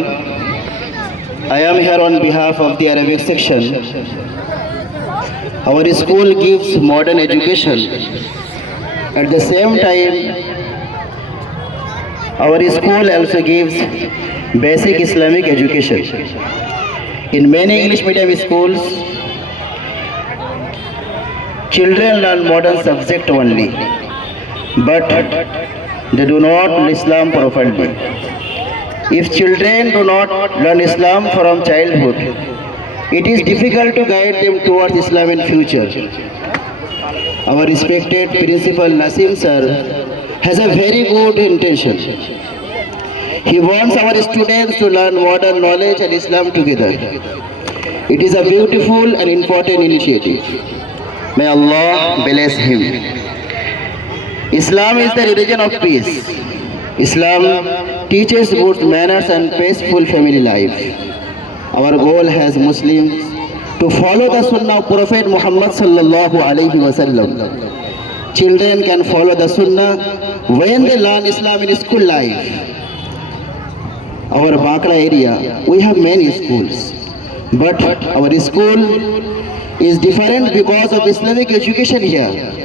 Kiram. I am here on behalf of the Arabic section. Our school gives modern education. At the same time, our school also gives basic Islamic education. In many English medium schools, children learn modern subject only, but they do not learn Islam properly. If children do not learn Islam from childhood, it is difficult to guide them towards Islam in future. Our respected Principal Nasim sir has a very good intention. He wants our students to learn modern knowledge and Islam together. It is a beautiful and important initiative. May Allah bless him. Islam is the religion of peace. Islam teaches good manners and peaceful family life. Our goal as Muslims to follow the Sunnah of Prophet Muhammad sallallahu alaihi wasallam. Children can follow the Sunnah when they learn Islam in school life. Our Bakra area, we have many schools, but our school is different because of Islamic education here.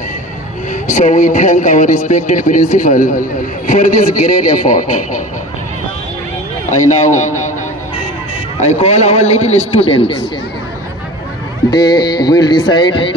So we thank our respected principal for this great effort. I call our little students. They will decide